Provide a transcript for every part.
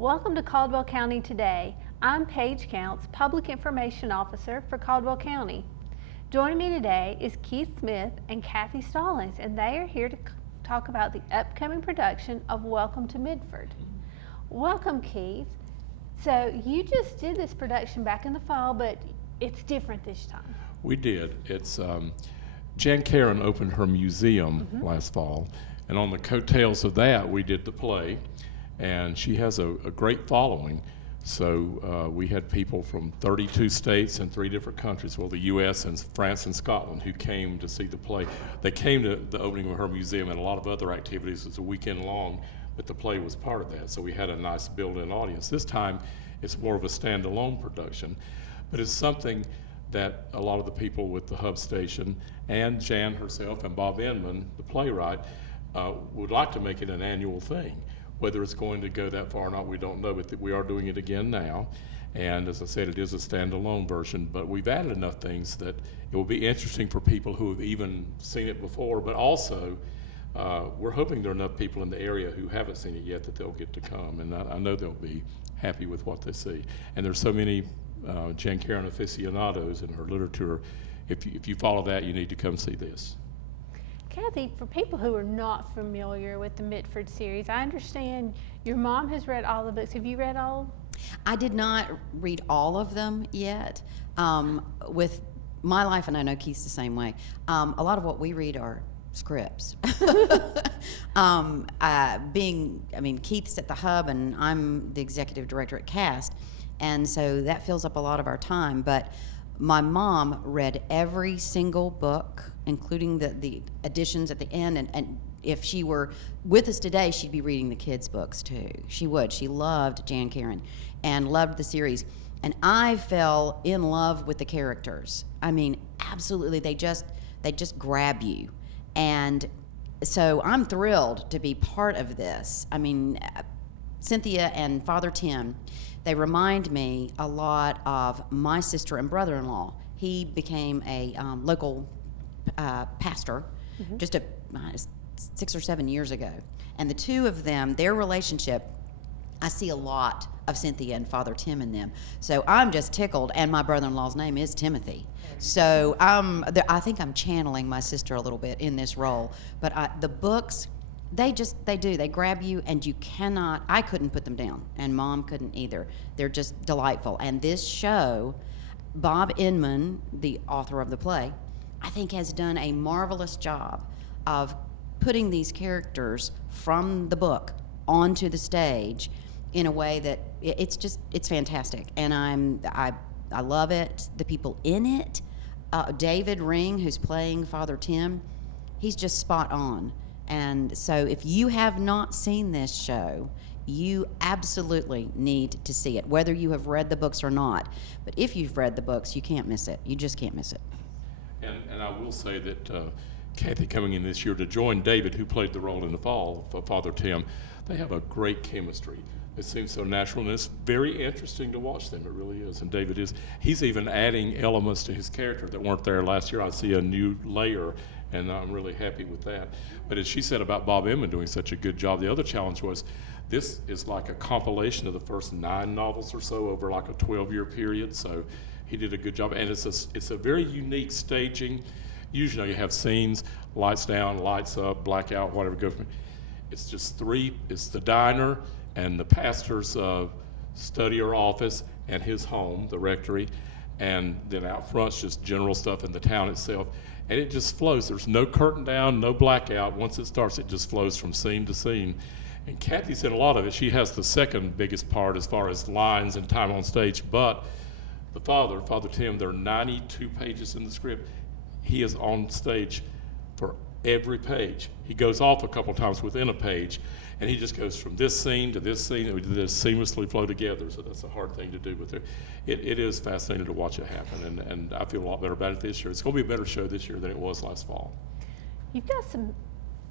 Welcome to Caldwell County Today. I'm Paige Counts, Public Information Officer for Caldwell County. Joining me today is Keith Smith and Kathy Stallings, and they are here to talk about the upcoming production of Welcome to Mitford. Welcome, Keith. So you just did this production back in the fall, but it's different this time. We did. It's Jan Karen opened her museum last fall, and on the coattails of that, we did the play, and she has a great following. So we had people from 32 states and 3 different countries, well, the U.S. and France and Scotland, who came to see the play. They came to the opening of her museum and a lot of other activities. It's a weekend long, but the play was part of that. So we had a nice built-in audience. This time, it's more of a standalone production, but it's something that a lot of the people with the hub station and Jan herself and Bob Inman, the playwright, would like to make it an annual thing. Whether it's going to go that far or not, we don't know, but we are doing it again now. And as I said, it is a standalone version, but we've added enough things that it will be interesting for people who have even seen it before, but also we're hoping there are enough people in the area who haven't seen it yet that they'll get to come, and I know they'll be happy with what they see. And there's so many Jan Karen aficionados in her literature. If you follow that, you need to come see this. Kathy, for people who are not familiar with the Mitford series, I understand your mom has read all the books. Have you read all? I did not read all of them yet. With my life, and I know Keith's the same way, a lot of what we read are scripts. Keith's at the Hub and I'm the executive director at CAST, and so that fills up a lot of our time. But my mom read every single book, including the additions at the end, and if she were with us today, she'd be reading the kids' books too. She would. She loved Jan Karen and loved the series. And I fell in love with the characters. I mean, absolutely, they just grab you. And so I'm thrilled to be part of this. I mean, Cynthia and Father Tim, they remind me a lot of my sister and brother-in-law. He became a local pastor just 6 or 7 years ago. And the two of them, their relationship, I see a lot of Cynthia and Father Tim in them. So I'm just tickled, and my brother-in-law's name is Timothy. So I think I'm channeling my sister a little bit in this role. But the books, they grab you, and you cannot, I couldn't put them down, and Mom couldn't either. They're just delightful. And this show, Bob Inman, the author of the play, I think has done a marvelous job of putting these characters from the book onto the stage in a way that it's fantastic. And I love it. The people in it, David Ring, who's playing Father Tim, he's just spot on. And so if you have not seen this show, you absolutely need to see it, whether you have read the books or not. But if you've read the books, you can't miss it. You just can't miss it. And I will say that Kathy coming in this year to join David, who played the role in the fall for Father Tim, they have a great chemistry. It seems so natural, and it's very interesting to watch them. It really is. And David he's even adding elements to his character that weren't there last year. I see a new layer, and I'm really happy with that. But as she said about Bob Inman doing such a good job, the other challenge was this is like a compilation of the first 9 novels or so over like a 12-year period. So he did a good job, and it's a very unique staging. Usually you have scenes, lights down, lights up, blackout, whatever. It's just 3. It's the diner and the pastor's study or office and his home, the rectory, and then out front's just general stuff in the town itself. And it just flows. There's no curtain down, no blackout. Once it starts, it just flows from scene to scene. And Kathy's in a lot of it. She has the second biggest part as far as lines and time on stage, but the Father Tim, there are 92 pages in the script. He is on stage for every page. He goes off a couple times within a page, and he just goes from this scene to this scene, and we do this seamlessly flow together, so that's a hard thing to do, but it is fascinating to watch it happen, and I feel a lot better about it this year. It's going to be a better show this year than it was last fall.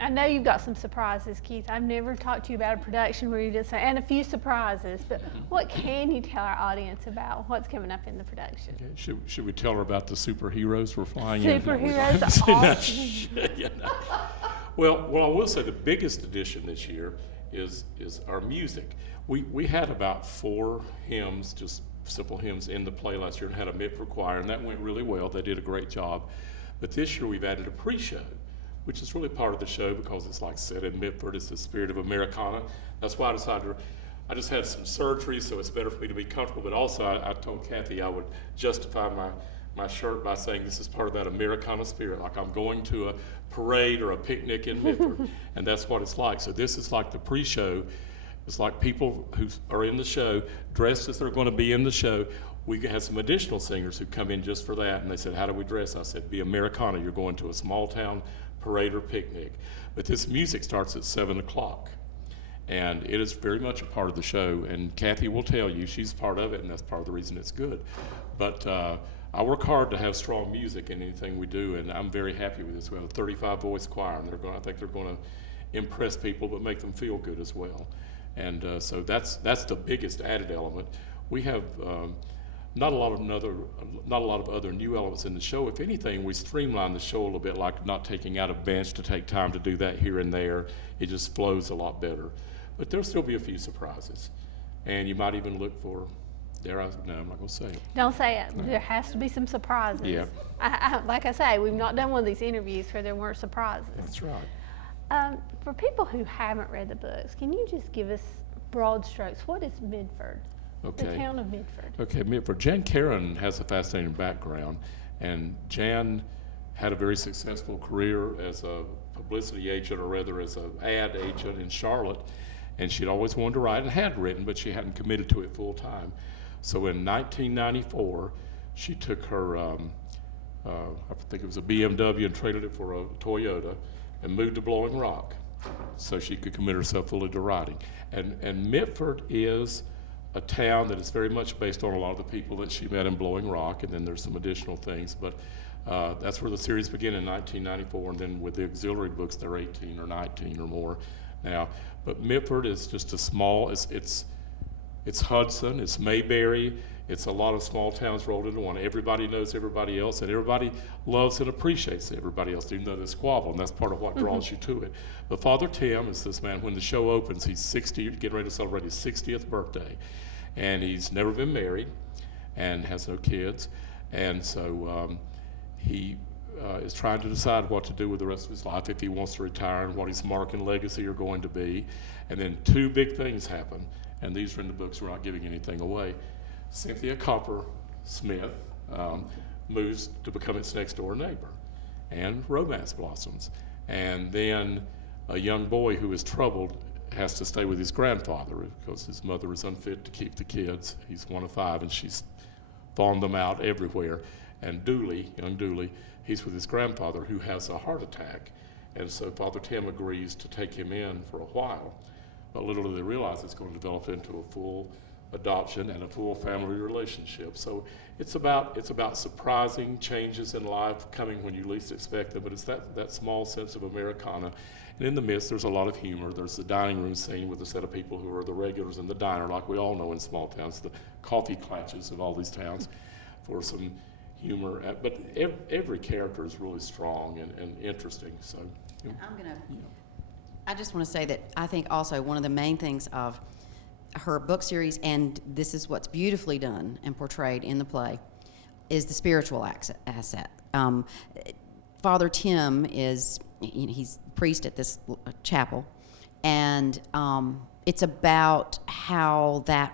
I know you've got some surprises, Keith. I've never talked to you about a production where you just say, and a few surprises, but what can you tell our audience about what's coming up in the production? Okay. Should we tell her about the superheroes we're flying in? Superheroes, awesome. Well, I will say the biggest addition this year is our music. We had about 4 hymns, just simple hymns, in the play last year, and had a Mitford choir, and that went really well. They did a great job. But this year we've added a pre-show, which is really part of the show because it's like set in Mitford. It's the spirit of Americana. That's why I decided I just had some surgery, so it's better for me to be comfortable. But also I told Kathy I would justify my shirt by saying this is part of that Americana spirit, like I'm going to a parade or a picnic in Mitford, and that's what it's like. So this is like the pre-show. It's like people who are in the show, dressed as they're going to be in the show. We had some additional singers who come in just for that, and they said, how do we dress? I said, be Americana. You're going to a small town parade or picnic. But this music starts at 7 o'clock, and it is very much a part of the show, and Kathy will tell you she's part of it, and that's part of the reason it's good. But I work hard to have strong music in anything we do, and I'm very happy with this. We have a 35-voice choir, and I think they're going to impress people, but make them feel good as well. And so that's the biggest added element. We have not a lot of other new elements in the show. If anything, we streamline the show a little bit, like not taking out a bench to take time to do that here and there. It just flows a lot better. But there'll still be a few surprises, and you might even look for. No, I'm not going to say it. Don't say it. There has to be some surprises. Yeah. Like I say, we've not done one of these interviews where there weren't surprises. That's right. For people who haven't read the books, can you just give us broad strokes? What is Medford? Okay. The town of Medford. Okay, Mitford. Jan Karen has a fascinating background, and Jan had a very successful career as a publicity agent, or rather as an ad agent in Charlotte, and she'd always wanted to write and had written, but she hadn't committed to it full time. So in 1994, she took her, I think it was a BMW, and traded it for a Toyota, and moved to Blowing Rock so she could commit herself fully to writing. And Mitford is a town that is very much based on a lot of the people that she met in Blowing Rock, and then there's some additional things, but that's where the series began in 1994, and then with the auxiliary books, they're 18 or 19 or more now. But Mitford is just a small, it's Hudson, it's Mayberry, it's a lot of small towns rolled into one. Everybody knows everybody else, and everybody loves and appreciates everybody else, even though they squabble, and that's part of what draws you to it. But Father Tim is this man, when the show opens, he's 60, getting ready to celebrate his 60th birthday, and he's never been married and has no kids, and so he is trying to decide what to do with the rest of his life, if he wants to retire, and what his mark and legacy are going to be. And then 2 big things happen, and these are in the books, we're not giving anything away. Cynthia Copper Smith moves to become its next door neighbor, and romance blossoms. And then a young boy who is troubled has to stay with his grandfather because his mother is unfit to keep the kids. He's one of 5, and she's fawned them out everywhere. And Dooley, young Dooley, he's with his grandfather who has a heart attack. And so Father Tim agrees to take him in for a while. But little do they realize it's going to develop into a full adoption and a full family relationship. So it's about surprising changes in life coming when you least expect them, but it's that small sense of Americana. And in the midst, there's a lot of humor. There's the dining room scene with a set of people who are the regulars in the diner, like we all know in small towns, the coffee clutches of all these towns, for some humor. But every character is really strong and interesting. So I just want to say that I think also one of the main things of her book series, and this is what's beautifully done and portrayed in the play, is the spiritual asset. Father Tim is, he's priest at this chapel, and it's about how that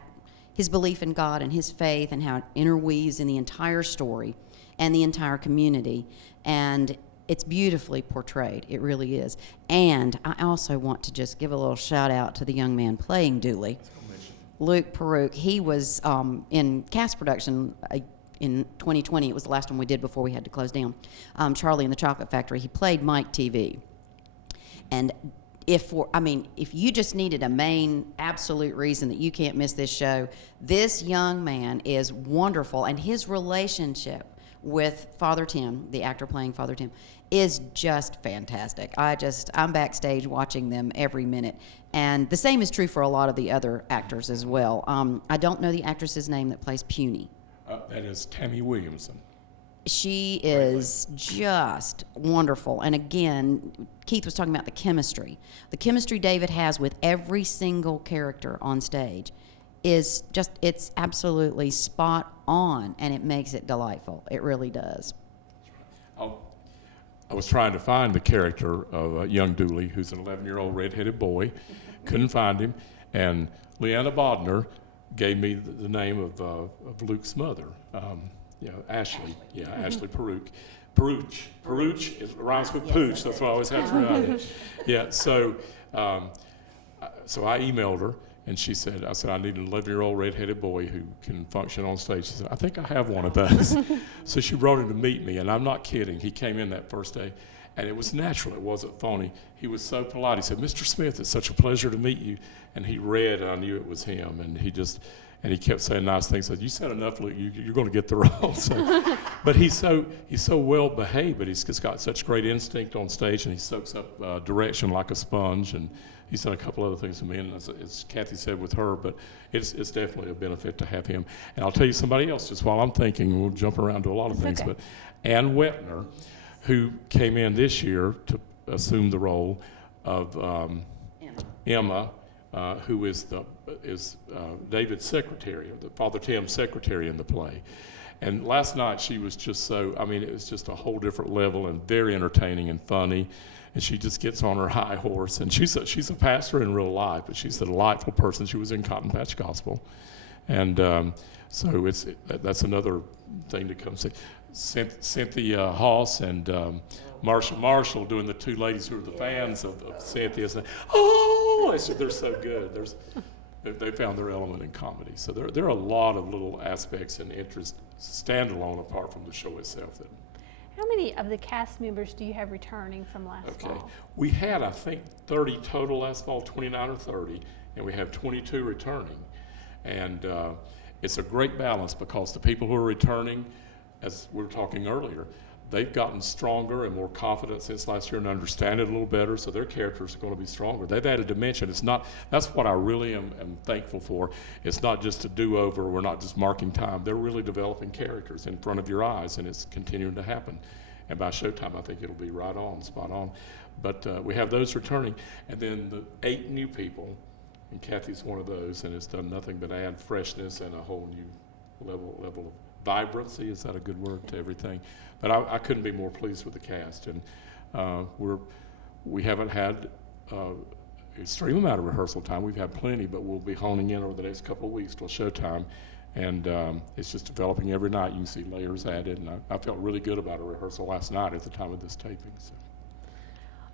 his belief in God and his faith and how it interweaves in the entire story and the entire community, and it's beautifully portrayed. It really is. And I also want to just give a little shout out to the young man playing Dooley, Luke Peruk. He was in cast production in 2020. It was the last one we did before we had to close down. Charlie and the Chocolate Factory. He played Mike TV. And if you just needed a main absolute reason that you can't miss this show, this young man is wonderful, and his relationship with Father Tim, the actor playing Father Tim, is just fantastic. I'm backstage watching them every minute. And the same is true for a lot of the other actors as well. I don't know the actress's name that plays Puny. That is Tammy Williamson. She is just wonderful. And again, Keith was talking about the chemistry. The chemistry David has with every single character on stage is just, it's absolutely spot on, and it makes it delightful. It really does. I was trying to find the character of young Dooley, who's an 11-year-old redheaded boy. Couldn't find him. And Leanna Bodner gave me the name of Luke's mother. Ashley. Yeah, Ashley Peruch. Peruch, it rhymes with pooch. That's what I always have to remember. Yeah, so I emailed her, and she said, I said, I need an 11-year-old redheaded boy who can function on stage. She said, I think I have one of those. So she brought him to meet me, and I'm not kidding. He came in that first day, and it was natural. It wasn't phony. He was so polite. He said, Mr. Smith, it's such a pleasure to meet you. And he read, and I knew it was him, and he kept saying nice things. Said, you said enough, Luke, you're going to get the role. So, but he's so well behaved, but he's just got such great instinct on stage, and he soaks up direction like a sponge. And he's done a couple other things to me, and as Kathy said with her, but it's definitely a benefit to have him. And I'll tell you somebody else, just while I'm thinking, we'll jump around to a lot of things, okay. But Ann Wetner, who came in this year to assume the role of Emma, who is David's secretary, the Father Tim's secretary in the play. And last night she was just it was just a whole different level and very entertaining and funny. And she just gets on her high horse. And she's a pastor in real life, but she's a delightful person. She was in Cotton Patch Gospel. And so that's another thing to come see. Cynthia Hoss and Marsha Marshall doing the two ladies who are the fans of Cynthia. Oh, they're so good. They found their element in comedy. So there are a lot of little aspects and interests standalone apart from the show itself. How many of the cast members do you have returning from last fall? We had, I think, 30 total last fall, 29 or 30, and we have 22 returning. And it's a great balance because the people who are returning, as we were talking earlier, they've gotten stronger and more confident since last year and understand it a little better, so their characters are going to be stronger. They've added dimension. That's what I really am thankful for. It's not just a do-over. We're not just marking time. They're really developing characters in front of your eyes, and it's continuing to happen. And by showtime, I think it'll be right on, spot on. But we have those returning, and then the 8 new people, and Kathy's one of those, and it's done nothing but add freshness and a whole new level of vibrancy, is that a good word, to everything. But I couldn't be more pleased with the cast, and we haven't had extreme amount of rehearsal time. We've had plenty, but we'll be honing in over the next couple of weeks till showtime, and it's just developing every night. You can see layers added, and I felt really good about a rehearsal last night at the time of this taping. So.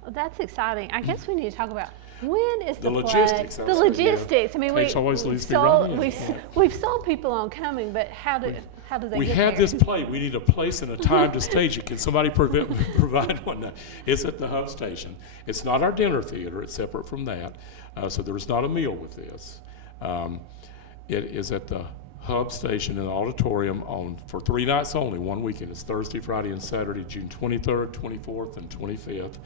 Well, that's exciting. I guess we need to talk about when is the play? Logistics. The logistics. I mean, Paige always leads me right in. we've sold people on coming, but how do they We get have there? this play. We need a place and a time to stage it. Can somebody provide one? No. It's at the Hub Station. It's not our dinner theater. It's separate from that. So there's not a meal with this. It is at the Hub Station in the auditorium for 3 nights only, one weekend. It's Thursday, Friday, and Saturday, June 23rd, 24th, and 25th.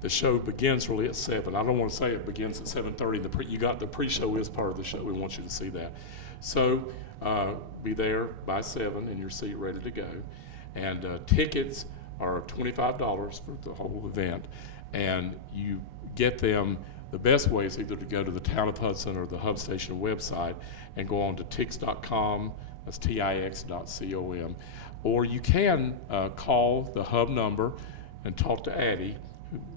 The show begins really at 7. I don't want to say it begins at 7:30. You got the pre-show is part of the show. We want you to see that. So be there by 7 in your seat ready to go. And tickets are $25 for the whole event. And you get them, the best way is either to go to the Town of Hudson or the Hub Station website and go on to tix.com, that's tix.com, or you can call the Hub number and talk to Addie,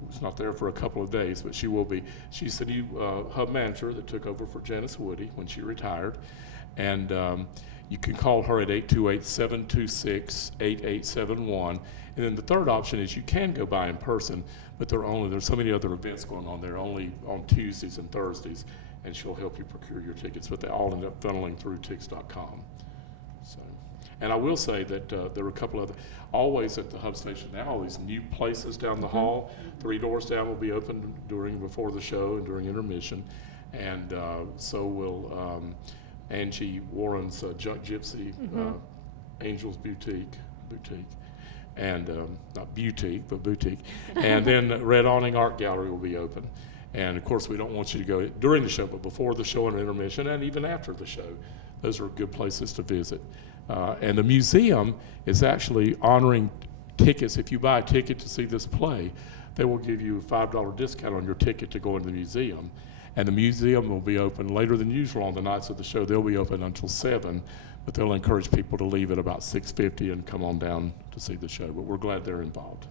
who's not there for a couple of days, but she will be. She's the new Hub manager that took over for Janice Woody when she retired. And you can call her at 828-726-8871. And then the third option is you can go by in person, but there's so many other events going on there, only on Tuesdays and Thursdays, and she'll help you procure your tickets, but they all end up funneling through tix.com. So, and I will say that there are a couple of, always at the Hub Station now, all these new places down the hall. 3 doors down will be open before the show and during intermission, and so will Angie Warren's Junk Gypsy Angels Boutique, and not boutique, but boutique. And then Red Awning Art Gallery will be open. And of course, we don't want you to go during the show, but before the show and intermission, and even after the show. Those are good places to visit. And the museum is actually honoring tickets. If you buy a ticket to see this play, they will give you a $5 discount on your ticket to go into the museum. And the museum will be open later than usual on the nights of the show. They'll be open until 7, but they'll encourage people to leave at about 6:50 and come on down to see the show. But we're glad they're involved.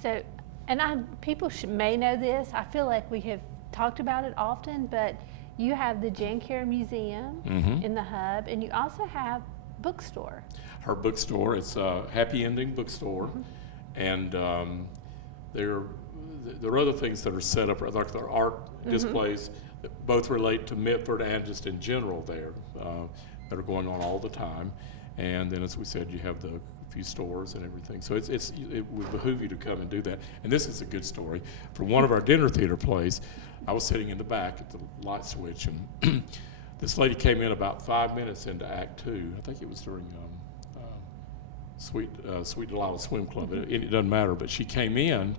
So, and people may know this. I feel like we have talked about it often, but you have the Jan Care Museum in the hub, and you also have bookstore. Her bookstore, it's a Happy Ending bookstore, and there are other things that are set up, like there are art displays that both relate to Mitford and just in general there that are going on all the time. And then, as we said, you have the few stores and everything. So it would behoove you to come and do that. And this is a good story. For one of our dinner theater plays, I was sitting in the back at the light switch, and this lady came in about 5 minutes into Act 2. I think it was during Sweet Delilah Swim Club. It doesn't matter, but she came in,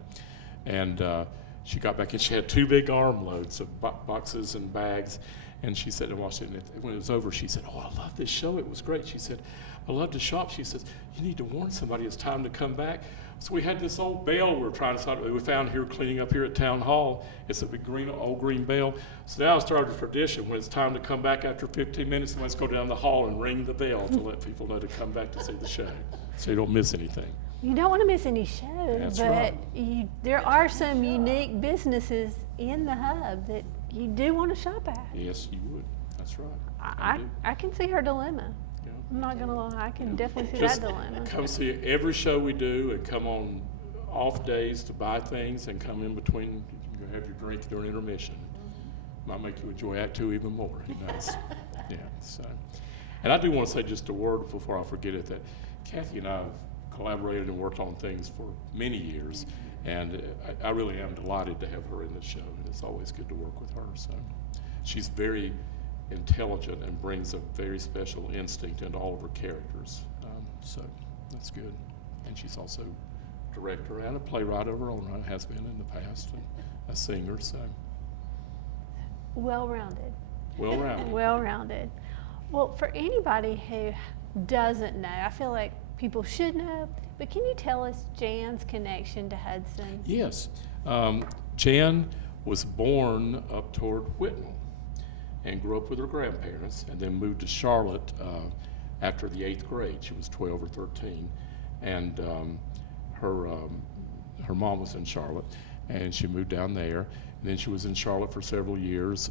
and she got back, and she had 2 big armloads of boxes and bags, and she sat and watched it, and when it was over, she said, "Oh, I love this show. It was great." She said, "I love to shop." She says, "You need to warn somebody it's time to come back." So we had this old bell we were trying to we found here cleaning up here at Town Hall. It's a big old green bell. So now I started a tradition when it's time to come back after 15 minutes, let's go down the hall and ring the bell to let people know to come back to see the show, so you don't miss anything. You don't want to miss any shows, That's but right. There are some unique businesses in the hub that you do want to shop at. Yes, you would. That's right. I can see her dilemma. Yeah. I'm not going to lie. I can definitely see Just that dilemma. come see every show we do, and come on off days to buy things, and come in between. You can have your drink during intermission. Might make you enjoy Act 2 even more. Who knows? Yeah. So, and I do want to say just a word before I forget it, that Kathy and I have collaborated and worked on things for many years, and I really am delighted to have her in the show, and it's always good to work with her. So she's very intelligent and brings a very special instinct into all of her characters. So that's good. And she's also director and a playwright of her own right, has been in the past, and a singer. So Well-rounded. well-rounded. Well-rounded. Well, for anybody who doesn't know, I feel like people should know, but can you tell us Jan's connection to Hudson? Yes. Jan was born up toward Wetner and grew up with her grandparents, and then moved to Charlotte after the 8th grade. She was 12 or 13, and her mom was in Charlotte, and she moved down there. And then she was in Charlotte for several years,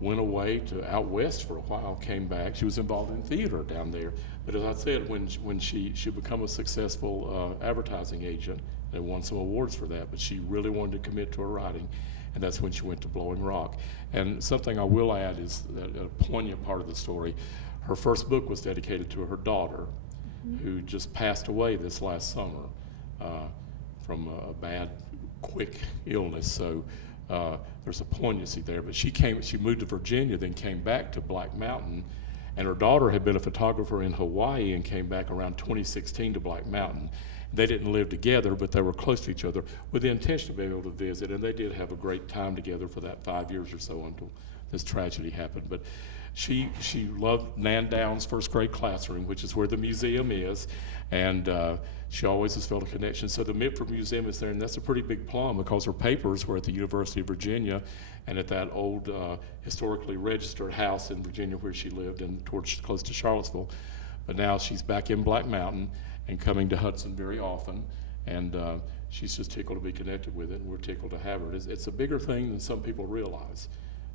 went away to out west for a while, came back. She was involved in theater down there. But as I said, when she became a successful advertising agent and won some awards for that, but she really wanted to commit to her writing, and that's when she went to Blowing Rock. And something I will add is that a poignant part of the story, her first book was dedicated to her daughter, who just passed away this last summer from a bad, quick illness. So there's a poignancy there. But she moved to Virginia, then came back to Black Mountain, and her daughter had been a photographer in Hawaii and came back around 2016 to Black Mountain. They didn't live together, but they were close to each other with the intention of being able to visit, and they did have a great time together for that 5 years or so until this tragedy happened. But she loved Nan Downs' first grade classroom, which is where the museum is, and she always has felt a connection. So the Mitford Museum is there, and that's a pretty big plum because her papers were at the University of Virginia and at that old historically registered house in Virginia where she lived and close to Charlottesville. But now she's back in Black Mountain and coming to Hudson very often, and she's just tickled to be connected with it, and we're tickled to have her. It's a bigger thing than some people realize,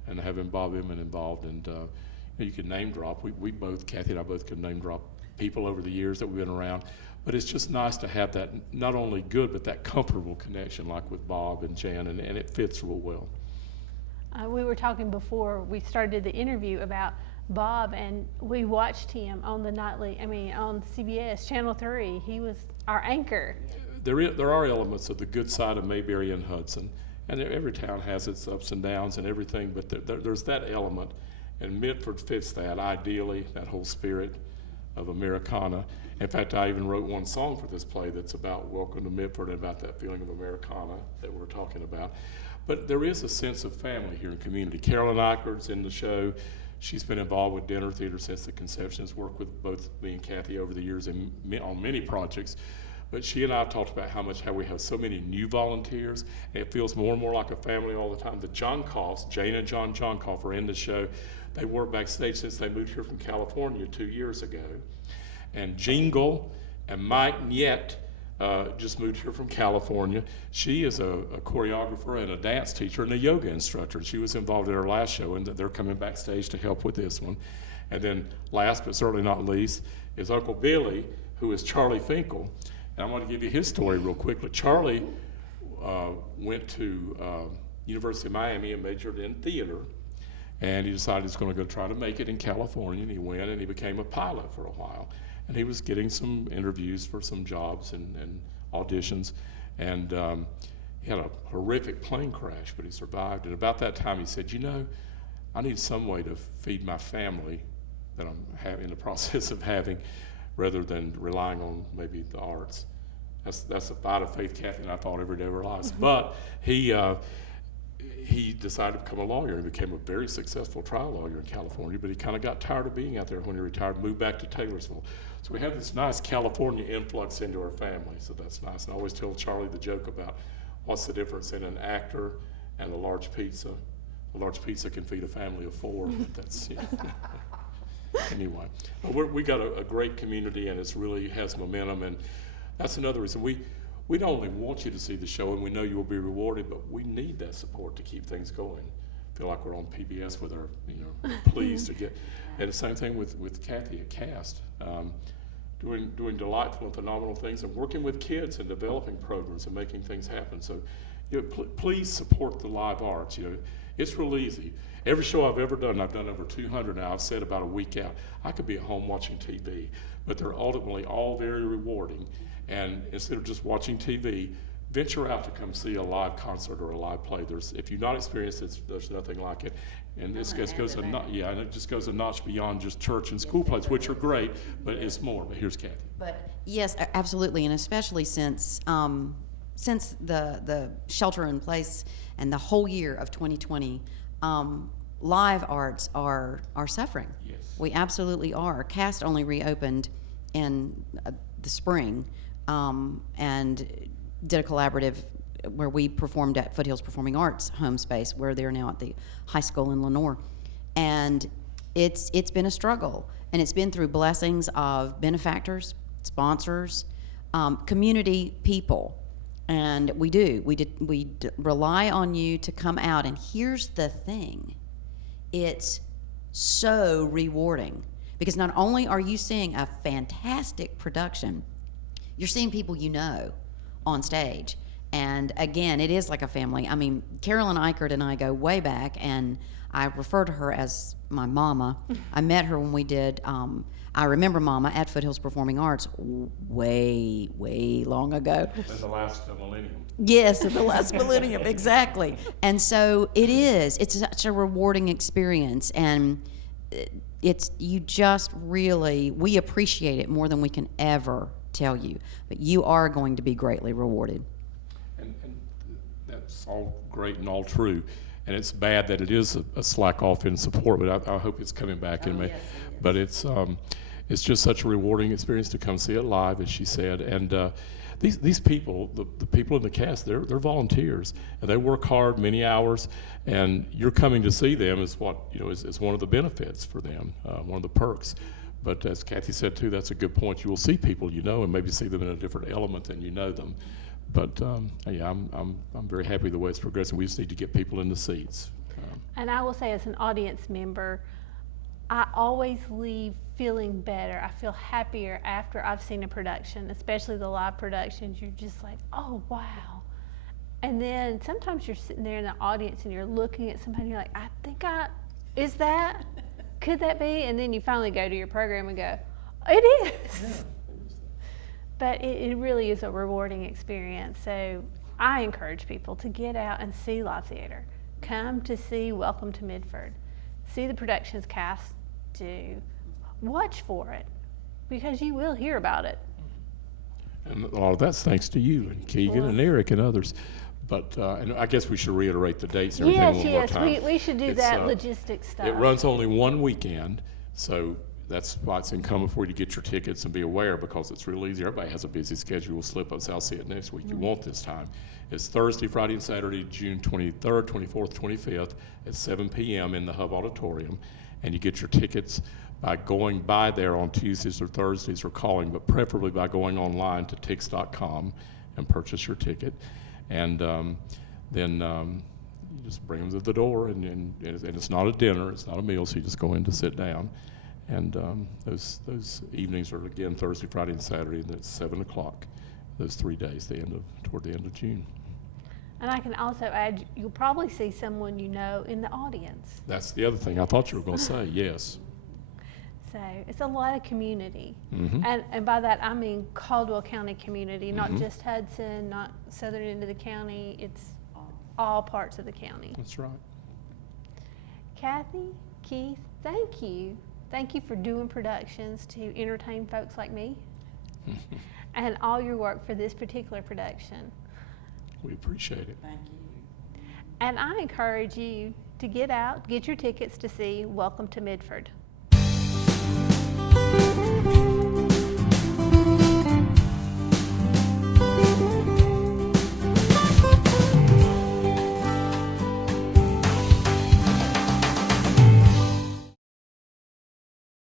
and having Bob Inman involved, and you can name drop. We both, Kathy and I both, can name drop people over the years that we've been around, but it's just nice to have that not only good, but that comfortable connection like with Bob and Jan, and it fits real well. We were talking before we started the interview about Bob, and we watched him on on CBS Channel 3. He was our anchor. There are elements of the good side of Mayberry and Hudson, and every town has its ups and downs and everything, but there's that element, and Mitford fits that ideally, that whole spirit of Americana. In fact, I even wrote one song for this play that's about Welcome to Mitford and about that feeling of Americana that we're talking about. But there is a sense of family here in community. Carolyn Eichard's in the show. She's been involved with Dinner Theater since the conception, has worked with both me and Kathy over the years on many projects. But she and I have talked about how we have so many new volunteers, and it feels more and more like a family all the time. The Johnkoffs, Jane and John Johnkoff, are in the show. They work backstage since they moved here from California 2 years ago. And Jingle and Mike Niet just moved here from California. She is a choreographer and a dance teacher and a yoga instructor. She was involved in our last show, and they're coming backstage to help with this one. And then last but certainly not least is Uncle Billy, who is Charlie Finkel. And I want to give you his story real quickly. Charlie went to University of Miami and majored in theater, and he decided he's going to go try to make it in California, and he went and he became a pilot for a while. And he was getting some interviews for some jobs and auditions, and he had a horrific plane crash, but he survived. And about that time he said, you know, I need some way to feed my family that I'm in the process of having, rather than relying on maybe the arts. That's a fight of faith Kathy and I fought every day of our lives. But he decided to become a lawyer and became a very successful trial lawyer in California, but he kind of got tired of being out there when he retired, moved back to Taylorsville. So we have this nice California influx into our family, so that's nice. And I always tell Charlie the joke about what's the difference in an actor and a large pizza. A large pizza can feed a family of 4, but that's, you know. Anyway, but we got a great community, and it's really has momentum, and that's another reason we don't only want you to see the show, and we know you will be rewarded, but we need that support to keep things going. Feel like we're on PBS with our, pleased to get, and the same thing with Kathy at Cast, doing delightful and phenomenal things, and working with kids and developing programs and making things happen. So, please support the live arts. It's real easy. Every show I've ever done, I've done over 200 now, I've said about a week out, I could be at home watching TV, but they're ultimately all very rewarding. And instead of just watching TV, venture out to come see a live concert or a live play. If you've not experienced it, there's nothing like it. And this goes and it just goes a notch beyond just church and school plays, which are great, but it's more. But here's Kathy. But yes, absolutely, and especially since the shelter in place and the whole year of 2020, live arts are suffering. Yes. We absolutely are. Cast only reopened in the spring, and did a collaborative where we performed at Foothills Performing Arts home space, where they're now at the high school in Lenore. And it's been a struggle, and it's been through blessings of benefactors, sponsors, community people. And we rely on you to come out. And here's the thing, it's so rewarding, because not only are you seeing a fantastic production, you're seeing people on stage. And again, it is like a family. I mean, Carolyn Eichert and I go way back, and I refer to her as my mama. I met her when we did I Remember Mama at Foothills Performing Arts way, way long ago. In the last millennium. Yes, in the last millennium, exactly. And so it's such a rewarding experience, and we appreciate it more than we can ever tell you. But you are going to be greatly rewarded. And that's all great and all true. And it's bad that it is a slack off in support, but I hope it's coming back in May. Yes, but it's just such a rewarding experience to come see it live, as she said. And these people, the people in the cast, they're volunteers, and they work hard, many hours, and you're coming to see them is what is one of the benefits for them, one of the perks. But as Kathy said too, that's a good point. You will see people and maybe see them in a different element than you know them. But I'm very happy the way it's progressing. We just need to get people in the seats. And I will say, as an audience member, I always leave feeling better. I feel happier after I've seen a production, especially the live productions. You're just like, oh, wow. And then sometimes you're sitting there in the audience and you're looking at somebody and you're like, could that be? And then you finally go to your program and go, it is. Yeah. But it really is a rewarding experience. So I encourage people to get out and see live theater. Come to see Welcome to Mitford. See the productions Cast do. Watch for it, because you will hear about it. And a lot of that's thanks to you and Keegan and Eric and others. But and I guess we should reiterate the dates and everything one more time. Yes, we should do It's, that logistics stuff. It runs only one weekend, so that's why it's incumbent for you to get your tickets and be aware, because it's real easy. Everybody has a busy schedule. We'll slip us. I'll see it next week. You won't this time. It's Thursday, Friday, and Saturday, June 23rd, 24th, 25th at 7 p.m. in the Hub Auditorium. And you get your tickets by going by there on Tuesdays or Thursdays or calling, but preferably by going online to tix.com and purchase your ticket. And then you just bring them to the door, and it's not a dinner, it's not a meal, so you just go in to sit down. And those evenings are, again, Thursday, Friday, and Saturday, and it's 7 o'clock, those 3 days, toward the end of June. And I can also add, you'll probably see someone you know in the audience. That's the other thing I thought you were going to say, yes. So it's a lot of community. Mm-hmm. And by that I mean Caldwell County community, not just Hudson, not southern end of the county. It's all parts of the county. That's right. Kathy, Keith, thank you. Thank you for doing productions to entertain folks like me and all your work for this particular production. We appreciate it. Thank you. And I encourage you to get out, get your tickets to see Welcome to Mitford.